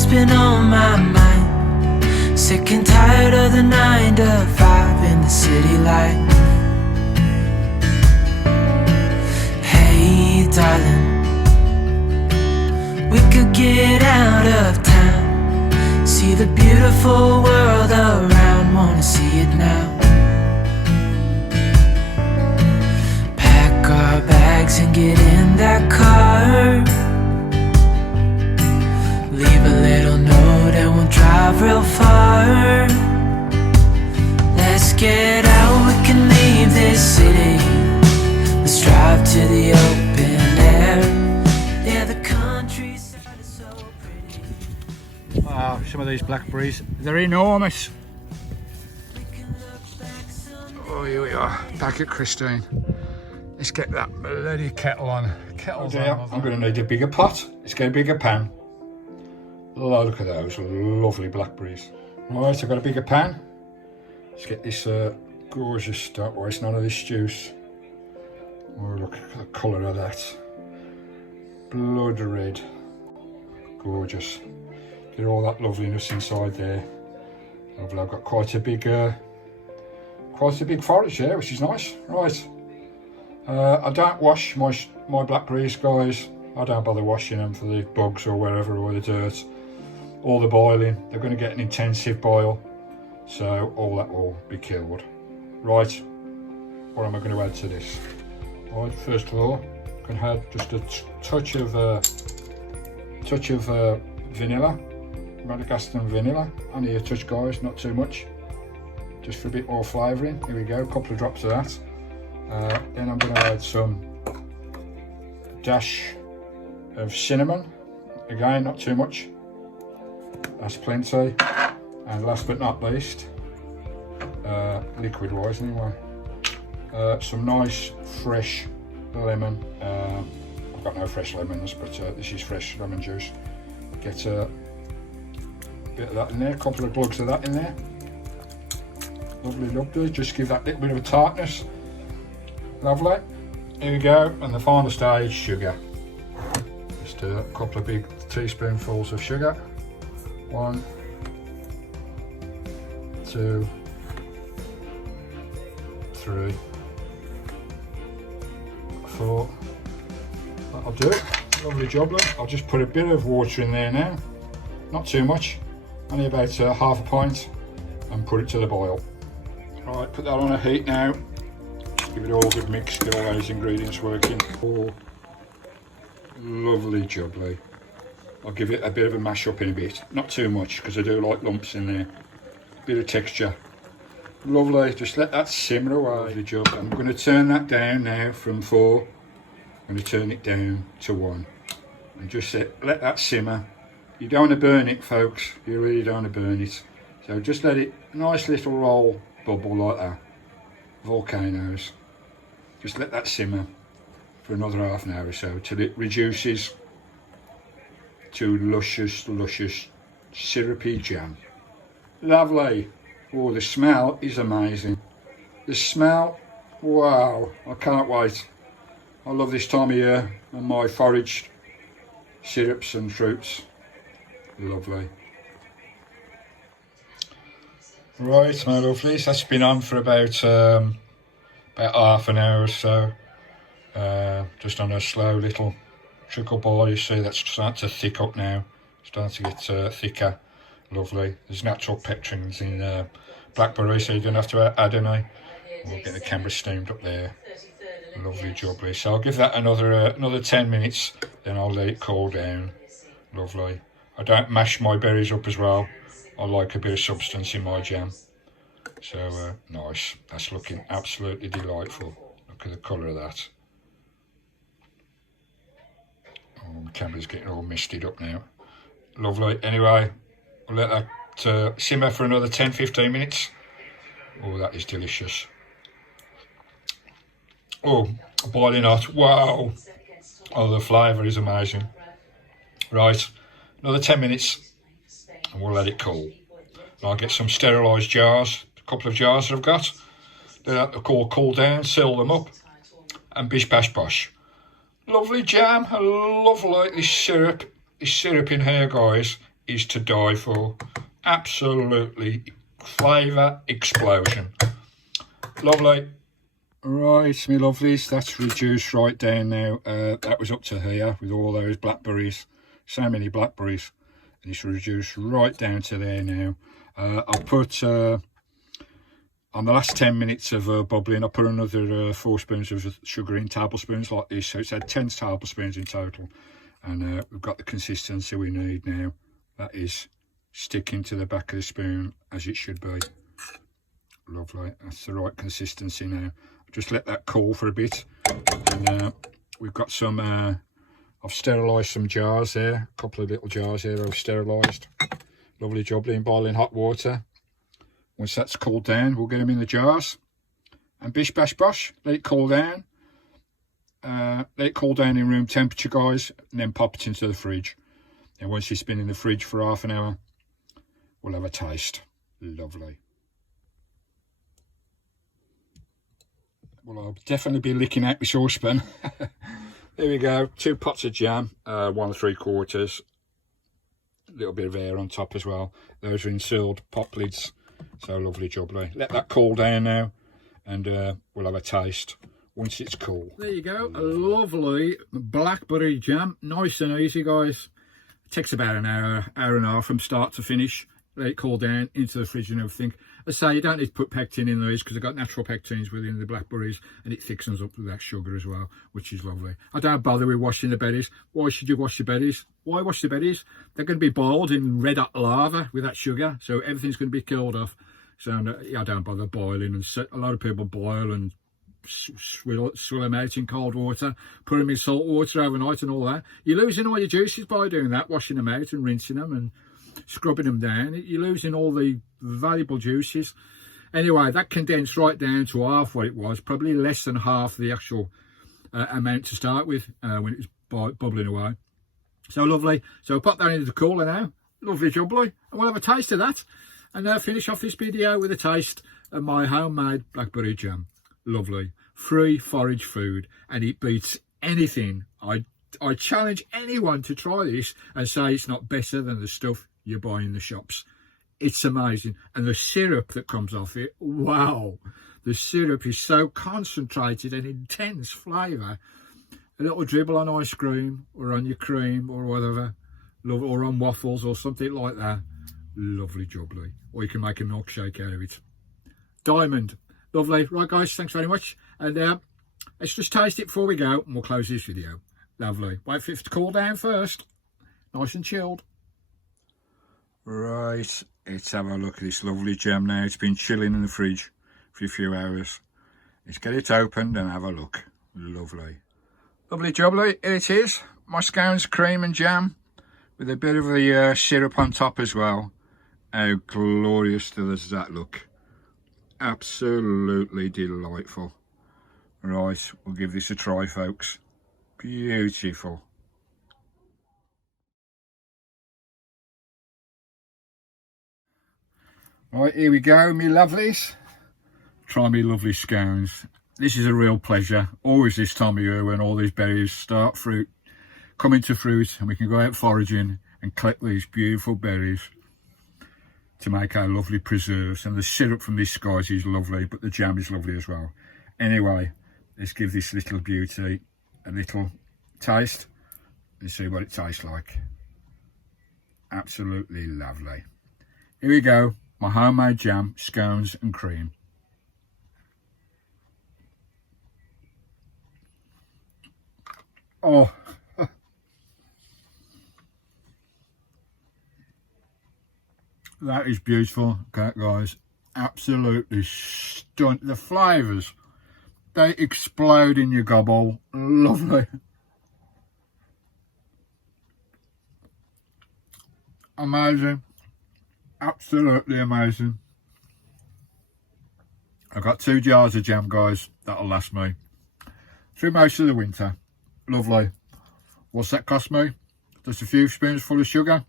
what's been on my mind. Sick and tired of the 9 to 5 in the city life. Hey darling, we could get out of town, see the beautiful world around, wanna see it now. Pack our bags and get in that car, leave a little note and we'll drive real far. Let's get out, we can leave this city. Let's drive to the open air. Yeah, the countryside is so pretty. Wow, some of these blackberries, they're enormous. Oh, here we are, back at Christine. Let's get that bloody kettle on. Kettle's on. I'm going to need a bigger pot. Let's get a bigger pan. Look at those lovely blackberries. Right, I've got a bigger pan. Let's get this gorgeous, don't waste none of this juice. Oh, look at the colour of that. Blood red. Gorgeous. Get all that loveliness inside there. Lovely. I've got quite a big forage there, which is nice. Right. I don't wash my blackberries, guys. I don't bother washing them for the bugs or wherever, or the dirt. All the boiling, they're going to get an intensive boil, so all that will be killed. Right, what am I going to add to this? Right, first of all, I'm going to add just a touch of vanilla, Madagascar vanilla. Only a touch, guys, not too much. Just for a bit more flavouring. Here we go, a couple of drops of that. Then I'm going to add some dash of cinnamon. Again, not too much. That's plenty. And last but not least, liquid wise anyway, some nice fresh lemon. I've got no fresh lemons, but this is fresh lemon juice. Get a bit of that in there, a couple of glugs of that in there. Lovely, lovely. Just give that little bit of a tartness. Lovely. Here we go, and the final stage, sugar. Just a couple of big teaspoonfuls of sugar. 1, 2, 3, 4. That'll do it. Lovely job, look. I'll just put a bit of water in there now. Not too much, only about half a pint, and put it to the boil. Right, put that on a heat now. Give it all a good mix, get all those ingredients working. Oh, lovely jubbly. I'll give it a bit of a mash up in a bit, not too much because I do like lumps in there. Bit of texture. Lovely, just let that simmer away. Lovely job. I'm going to turn that down now from 4. I'm going to turn it down to 1. And just let that simmer. You don't want to burn it, folks. You really don't want to burn it. So just let it, nice little roll bubble like that. Volcanoes. Just let that simmer for another half an hour or so till it reduces to luscious, luscious, syrupy jam. Lovely. Oh, the smell is amazing. The smell, wow, I can't wait. I love this time of year and my foraged syrups and fruits. Lovely. Right, my lovelies, that's been on for about half an hour or so. Just on a slow little trickle boil. You see that's starting to thick up now, starting to get thicker. Lovely. There's natural pectins in blackberry, so you don't have to add any. We'll get the camera steamed up there. Lovely jubbly. So I'll give that another 10 minutes, then I'll let it cool down. Lovely. I don't mash my berries up as well. I like a bit of substance in my jam. So nice. That's looking absolutely delightful. Look at the colour of that. Oh, the camera's getting all misted up now. Lovely. Anyway, I'll let that simmer for another 10-15 minutes. Oh, that is delicious. Oh, boiling hot. Wow. Oh, the flavour is amazing. Right, another 10 minutes and we'll let it cool. And I'll get some sterilised jars, a couple of jars that I've got. Let that cool down, seal them up, and bish bash bosh. Lovely jam, I love like this syrup in here, guys, is to die for. Absolutely flavour explosion. Lovely. Right, my lovelies, that's reduced right down now. That was up to here with all those blackberries. So many blackberries. And it's reduced right down to there now. I'll put, on the last 10 minutes of bubbling, I'll put another 4 spoons of sugar in, tablespoons like this. So it's had 10 tablespoons in total. And we've got the consistency we need now. That is sticking to the back of the spoon as it should be. Lovely, that's the right consistency now. Just let that cool for a bit. And we've got some, I've sterilised some jars there. A couple of little jars here I've sterilised. Lovely jubbly in boiling hot water. Once that's cooled down, we'll get them in the jars. And bish bash bosh, let it cool down. Let it cool down in room temperature, guys. And then pop it into the fridge. And once it's been in the fridge for half an hour, we'll have a taste. Lovely. Well, I'll definitely be licking out my saucepan. There we go, 2 pots of jam, 1 3/4. A little bit of air on top as well. Those are in sealed pop lids. So lovely jubbly. Let that cool down now, and we'll have a taste once it's cool. There you go, a lovely blackberry jam. Nice and easy, guys. It takes about an hour, hour and a half from start to finish. Let it cool down into the fridge and everything. As I say, you don't need to put pectin in those because they've got natural pectins within the blackberries, and it thickens up with that sugar as well, which is lovely. I don't bother with washing the berries. Why should you wash the berries? Why wash the berries? They're going to be boiled in red hot lava with that sugar, so everything's going to be killed off. So I don't bother boiling. And a lot of people boil and swill them out in cold water, put them in salt water overnight and all that. You're losing all your juices by doing that, washing them out and rinsing them and scrubbing them down. You're losing all the valuable juices. Anyway, that condensed right down to half what it was, probably less than half the actual amount to start with when it was bubbling away. So lovely. So I'll pop that into the cooler now. Lovely jubbly. And we'll have a taste of that. And then finish off this video with a taste of my homemade blackberry jam. Lovely. Free forage food. And it beats anything. I challenge anyone to try this and say it's not better than the stuff you buy in the shops. It's amazing. And the syrup that comes off it, wow. The syrup is so concentrated and intense flavour. A little dribble on ice cream or on your cream or whatever. Or on waffles or something like that. Lovely jubbly. Or you can make a milkshake out of it. Diamond. Lovely. Right, guys, thanks very much. And let's just taste it before we go and we'll close this video. Lovely. Wait for it to cool down first. Nice and chilled. Right, let's have a look at this lovely jam now. It's been chilling in the fridge for a few hours. Let's get it opened and have a look. Lovely. Lovely jubbly. Here it is. My scones, cream and jam with a bit of the syrup on top as well. How glorious does that look? Absolutely delightful. Right, we'll give this a try, folks. Beautiful. Right, here we go, me lovelies. Try me lovely scones. This is a real pleasure. Always this time of year when all these berries start coming to fruit, and we can go out foraging and collect these beautiful berries to make our lovely preserves. And the syrup from this, guys, is lovely, but the jam is lovely as well. Anyway, let's give this little beauty a little taste and see what it tastes like. Absolutely lovely. Here we go. My homemade jam, scones and cream. Oh, that is beautiful, okay, guys. Absolutely stunning. The flavours, they explode in your gobble. Lovely. Amazing. Absolutely amazing. I've got 2 jars of jam, guys. That'll last me through most of the winter. Lovely. What's that cost me? Just a few spoons full of sugar.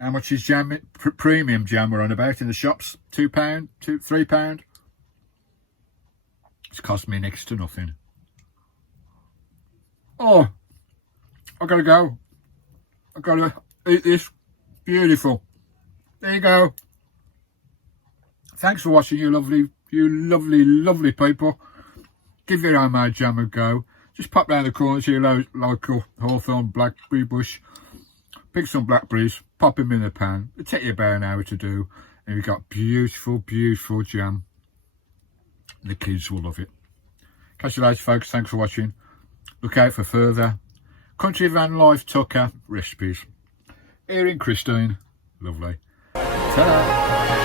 How much is jam? Premium jam we're on about in the shops? £2, £3. It's cost me next to nothing. Oh, I gotta go. I've got to eat this. Beautiful. There you go. Thanks for watching, you lovely people. Give your homemade jam a go. Just pop round the corner to your local hawthorn blackberry bush. Pick some blackberries, pop them in the pan. It'll take you about an hour to do. And you've got beautiful jam. The kids will love it. Catch you later, folks. Thanks for watching. Look out for further country Vanlifeuk recipes. Here in Christine. Lovely. Ta-da!